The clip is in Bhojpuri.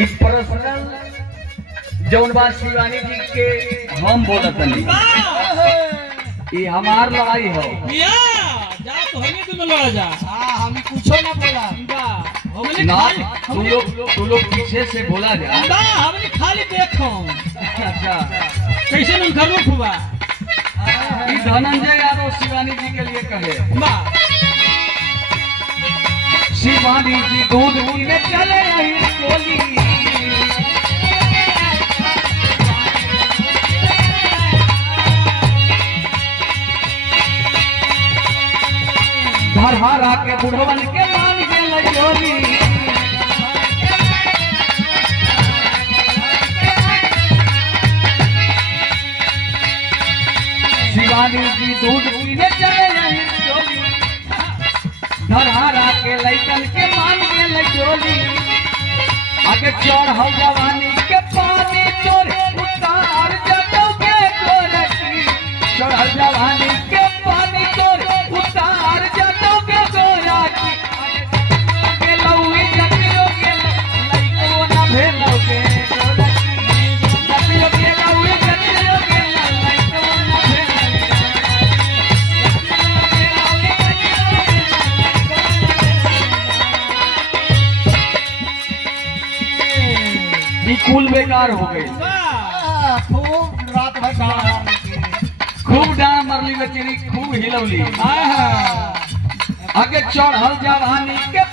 इस पर्सनल जौन बात शिवानी जी के हम बोलत नहीं, ये हमार लड़ाई हो। मिया जा तो हमें तुम लड़ा जा। हां हम कुछो ना बोला बा हमने ना खाली तू लोग पीछे से बोला जा। बा हमने खाली देखो अच्छा कैसे मन करो खुबा। ये धनंजय यादव शिवानी जी के लिए कहे, बा शिवानी जी दूध पीने चले रही टोली, धरहरा के बुढ़वन के मान के लजोली, शिवानी जी दूध पीने चले रही टोली, धरहरा के लइकन के मान के लजोली, आगे चढ़ जवानी के पानी तोरे उतार जतोगे गोरखी, चढ़ जवानी के पानी तोरे उतार जतोगे गोरखी, आगे लौई जतियो के लइको ना भेलोगे गोरखी, जतियो के लौई जतियो के लइको ना भेलोगे। कुल बेकार हो गई। खूब रात भर गाना खूब डांड मरली बचेरी, खूब हिलौली, आगे चढ़ल जवानी के